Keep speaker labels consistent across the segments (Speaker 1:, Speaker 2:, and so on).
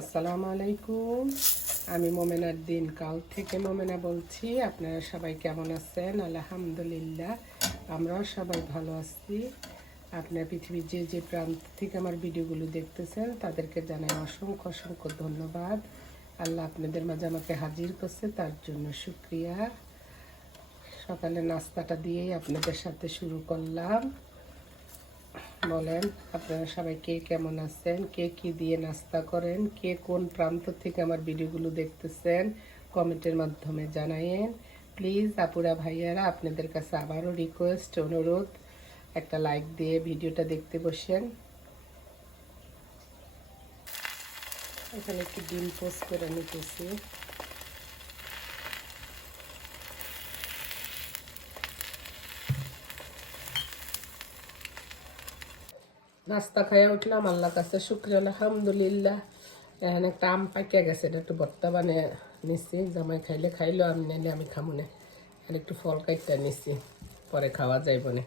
Speaker 1: আসসালামু আলাইকুম। আমি মোমেনার দিন কাল থেকে মোমেনা বলছি। আপনারা সবাই কেমন আছেন? আলহামদুলিল্লাহ, আমরাও সবাই ভালো আছি। আপনার পৃথিবীর যে যে প্রান্ত থেকে আমার ভিডিওগুলো দেখতেছেন, তাদেরকে জানাই অসংখ্য অসংখ্য ধন্যবাদ। আল্লাহ আপনাদের মাঝে আমাকে হাজির করছে, তার জন্য শুক্রিয়া। সকালে নাস্তাটা দিয়েই আপনাদের সাথে শুরু করলাম। বলেন, আপনারা সবাই কে কেমন আছেন? কে কি দিয়ে নাস্তা করেন? কে কোন প্রান্ত থেকে আমার ভিডিওগুলো দেখতেছেন? কমেন্টের মাধ্যমে জানায়েন। প্লিজ, আপুরা, ভাইয়ারা, আপনাদের কাছে আবারও রিকোয়েস্ট অনুরোধ, একটা লাইক দিয়ে ভিডিওটা দেখতে বসেন। এখানে একটু ডিম পোস্ট করে নিতেছি। নাস্তা খাইয়া উঠলাম আল্লাহ কাছে শুক্রিয়া আলহামদুলিল্লাহ। এখানে একটা আম পাকিয়া গেছে, এটা একটু ভর্তা বানিয়ে নিচ্ছি জামাই খাইলে খাইলো, আমি নাইলে আমি খামুনে আর একটু ফল কাইটটা নিচ্ছি পরে খাওয়া যাইব না।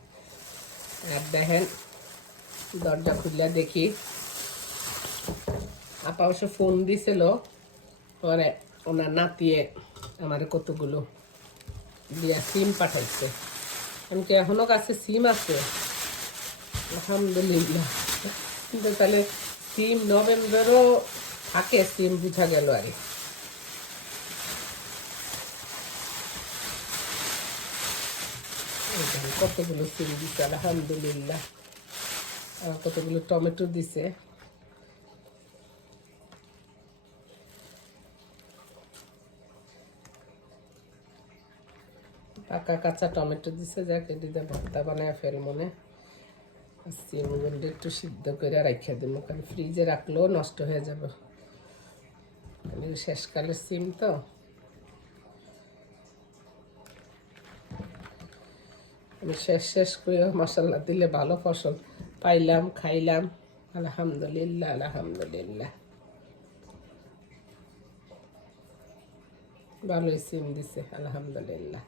Speaker 1: আর দেখেন, দরজা খুললে দেখি। আপা অবশ্য ফোন দিছিল, পরে ওনার নাতিয়ে আমার কতগুলো দিয়া সিম পাঠাইছে। আমি কি এখনও কাছে সিম আছে? আলহামদুলিল্লাহ। কিন্তু তাহলে সিম নভেম্বরও থাকে সিম বুঝা গেল আরে। কতগুলো সিম দিছে, আলহামদুলিল্লাহ। আর কতগুলো টমেটো দিছে। পাকা কাঁচা টমেটো দিছে, যাকে দিতে ভর্তা বানায় ফেল মনে। সিমগুলো একটু সিদ্ধ করে রাখা দেব কারণ ফ্রিজে রাখলেও নষ্ট হয়ে যাবে। শেষকালের সিম তো? আমি শেষ শেষ করে মশলা দিলে ভালো ফসল। পাইলাম, খাইলাম, আলহামদুলিল্লাহ আলহামদুলিল্লাহ। ভালোই সিম দিছে, আলহামদুলিল্লাহ।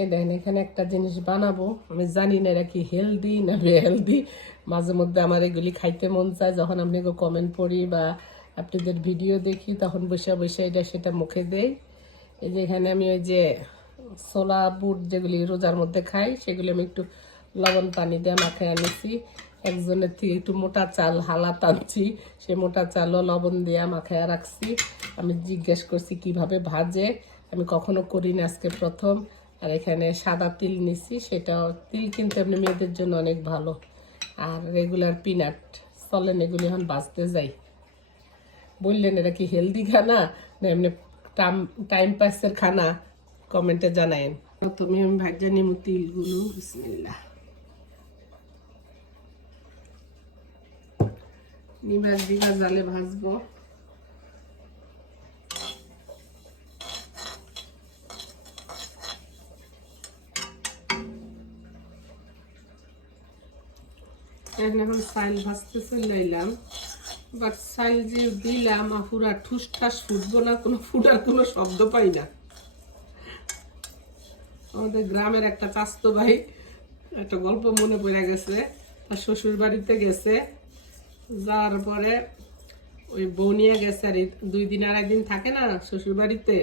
Speaker 1: এই দেখেন, এখানে একটা জিনিস বানাবো। আমি জানি না এটা কি হেলদি না হেলদি মাঝে মধ্যে আমার এগুলি খাইতে মন চায়। যখন আপনি কমেন্ট পড়ি বা আপনাদের ভিডিও দেখি, তখন বসে বসে এটা সেটা মুখে দেই। এই যে এখানে আমি ওই যে ছোলা, বুট যেগুলি রোজার মধ্যে খাই, সেগুলি আমি একটু লবণ পানি দিয়ে মাখায় আনিছি। একজনের থেকে একটু মোটা চাল হালা টানছি সে মোটা চালও লবণ দিয়ে মাখায় রাখছি। আমি জিজ্ঞেস করছি, কীভাবে ভাজে? আমি কখনো করি না আজকে প্রথম। আর এখানে সাদা তিল নিছি, সেটাও তিল কিন্তু এমনি মেয়েদের জন্য অনেক ভালো। আর রেগুলার পিনাট চলেন এগুলি এখন বাঁচতে যাই। বললেন এটা কি হেলদি খানা না এমনি টাইম টাইম পাসের খানা? কমেন্টে জানায়েন। তুমি আমি ভাজা নিমু তিলগুলো, বিসমিল্লাহ। নিবাস দিবা জালে ভাজবো। এখন এখন সাইল ভাজতে চলাইলাম বাট সাইল যে দিলাম পুরা ঠুস ঠাস ফুটবো না, কোনো ফুটার কোনো শব্দ পাই না। আমাদের গ্রামের একটা চাস্তো ভাই, একটা গল্প মনে পড়ে গেছে। তার শ্বশুর বাড়িতে গেছে, যাওয়ার পরে ওই বউ নিয়ে গেছে, আর দুই দিন আড়াই দিন থাকে না শ্বশুর বাড়িতে।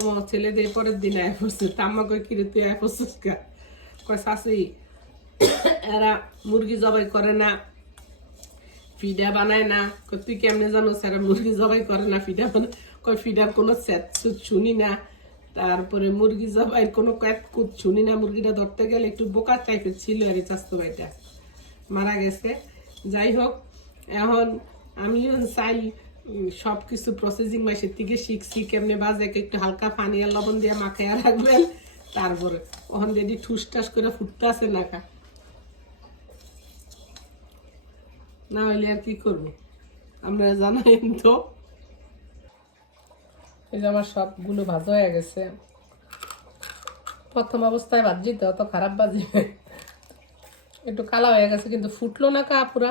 Speaker 1: ও ছেলেদের পরের দিন আয় পড়ছে। তাম্মা কই কিরে, তুই আয় পড়ছিস কয় শাশুড়ি এরা মুরগি জবাই করে না, ফিডা বানায় না। তুই কেমনে জানো এরা মুরগি জবাই করে না, ফিডা বানায়? ফিডার কোনো শুনি না। তারপরে মুরগি জবাই কোনো কয়েক কুত শুনি না। মুরগিটা ধরতে গেলে একটু বোকা টাইপের ছিল আর এই চাস্তো ভাইটা। মারা গেছে। যাই হোক, এখন আমিও চাই সব কিছু প্রসেসিং মাসের থেকে শিখছি কেমনে বাজে। একটু হালকা পানি আর লবণ দিয়ে মাখাইয়া রাখবেন। তারপরে ওখান দিয়ে ঠুস টাস করে ফুটতে আছে না কা না হলে আর কি করব? আমরা জানাই তো। এই যে আমার সবগুলো ভাজা হয়ে গেছে। প্রথম অবস্থায় ভাজি তো অত খারাপ বাজি একটু কালা হয়ে গেছে, কিন্তু ফুটলো না কা পুরা।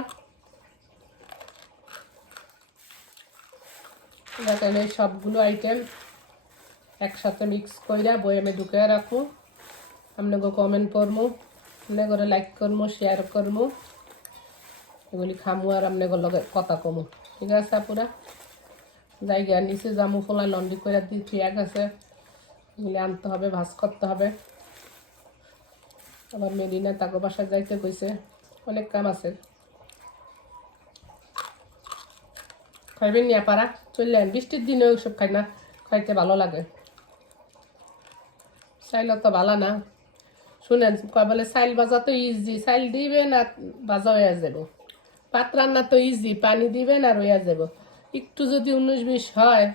Speaker 1: দেখেন এই সবগুলো আইটেম একসাথে মিক্স কইরা বয়ামে ঢুকে রাখো আপনাকে কমেন্ট করব আপনার করে লাইক করব শেয়ার করব। এগুলি খামু আর আপনাকে লগে কথা কমু। ঠিক আছে পুরা জায়গা নিচে জামু ফোলা লন্ডি করে দিয়ে ঠিক আছে। এগুলি আনতে হবে, ভাজ করতে হবে। আবার মেরিনা তাকে বাসায় যাইতে কইছে। অনেক কাম আছে। খাইবেন নিয়ে পারা চললেন বৃষ্টির দিনে ওইসব খাই না, খাইতে ভালো লাগে। চাইল তো ভালো না। শুনেন, কয় বলে, চাইল ভাজা তো ইজি, চাইল দিবেন আর ভাজা হয়ে যাব পাত রান্না তো ইজি পানি দিবেন আর হয়ে যাব একটু যদি উনিশ বিশ হয়,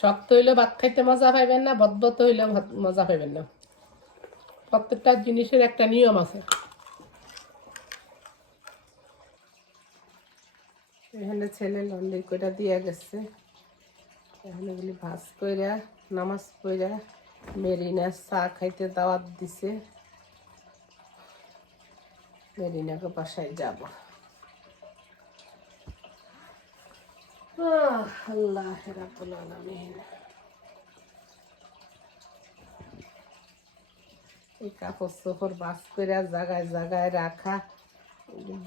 Speaker 1: শক্ত হইলে ভাত খাইতে মজা পাইবেন না বদবত হইলে মজা পাইবেন না। প্রত্যেকটা জিনিসের একটা নিয়ম আছে। এখানে ছেলে লন্ডি কইরা দিয়ে গেছে। এখানে এগুলি ভাজ কইরা, নামাজ পড়া মেরিনা চা খাইতে দাওয়াত দিছে। মেরিনাকে বাসায় যাব। আল্লাহ রাব্বুল আলামিন। এই কাপড় চোপড় বাস করে জায়গায় জায়গায় রাখা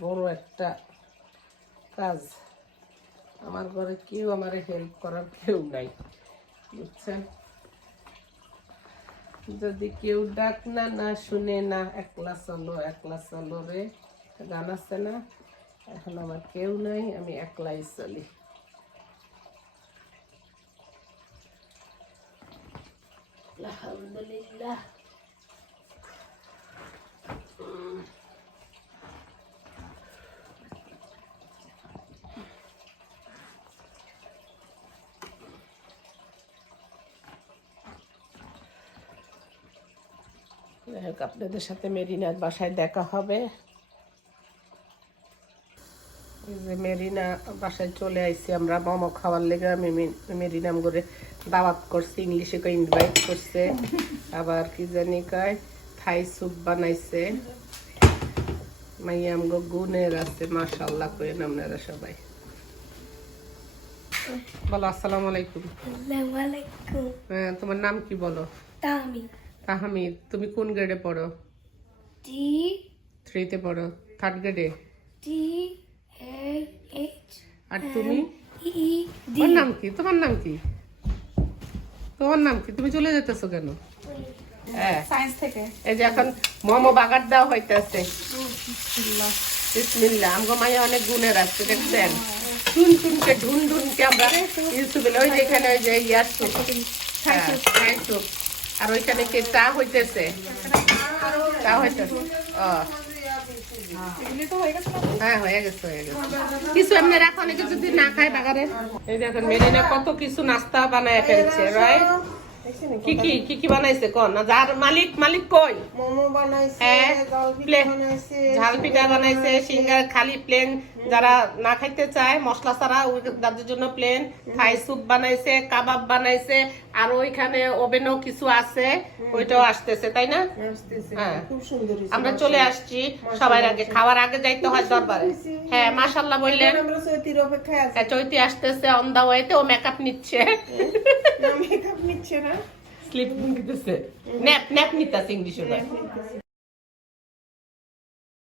Speaker 1: বড় একটা কাজ। আমার ঘরে কেউ আমার হেল্প করার কেউ নাই, বুঝছেন? যদি কেউ ডাক না না শুনে না, একলা চলো একলা চলো রে। গান আছে না? এখন আমার কেউ নাই, আমি একলাই চলি। আলহামদুলিল্লাহ। আপনাদের সাথে মেরিনার বাসায় দেখা হবে এই যে মেরিনা বাসায় চলে আইছি আমরা। মোমো খাওয়ার লেগে আমি মেরিনাম করে দাওয়াত করছি ইংলিশে কই ইনভাইট করছে। আবার কি জানি কয় থাই স্যুপ বানাইছে। মাইয়াম গো গুনের আছে মাশাল্লাহ কইন আপনারা সবাই। বলো আসসালামু আলাইকুম। হ্যাঁ তোমার নাম কি বলো? তাহমিদ। তুমি কোন গ্রেডে পড়ো?
Speaker 2: টি
Speaker 1: থ্রিতে পড়ো। থার্ড গ্রেডে আর তুমি? তোমার নাম কি? তোমার নাম কি? তোমার নাম কি? তুমি চলে যেতেছো কেন? হ্যাঁ।
Speaker 2: সায়েন্স থেকে।
Speaker 1: এই যে এখন মোমো বাগার দেওয়া হইতেছে। বিসমিল্লাহ। আমগো মাইয়া অনেক গুণের আছে দেখছেন? টুন টুনকে ঢুন ঢুনকে আমরা ওই যে এখানে ওই যে ইয়ার হ্যাঁ, সুপ। আর ওইখানে কে চা হইতেছে? চা হইতেছে। ও হ্যাঁ হয়ে গেছে হয়ে গেছে কিছু এমনি রাখো অনেকে যদি না খায় বাগারে? এই দেখেন মেরিনা কত কিছু নাস্তা বানায় ফেলছে রাইট কি কি কি কি বানাইছে কোন? যার মালিক মালিক কই?
Speaker 3: মোমো বানাইছে
Speaker 1: হ্যাঁ,
Speaker 3: বানাইছে
Speaker 1: ঝাল পিঠা বানাইছে সিঙ্গার খালি প্লেন যারা না খাইতে চায় মশলা ছাড়া ওই তাদের জন্য প্লেন থাই স্যুপ বানাইছে কাবাব বানাইছে আর ওইখানে ওভেনও কিছু আছে ওইটাও আসতেছে তাই না? হ্যাঁ। আমরা চলে আসছি সবার আগে। খাওয়ার আগে যাইতে হয় দরবারে। হ্যাঁ মাশাল্লাহ বললেন। হ্যাঁ, চৈতি আসতেছে অন দা ওয়েতে ও মেকআপ নিচ্ছে।
Speaker 3: মেকআপ নিচ্ছে না।
Speaker 1: স্লিপ দিতেছে। ন্যাপ ন্যাপ নিতেছে ইংলিশে।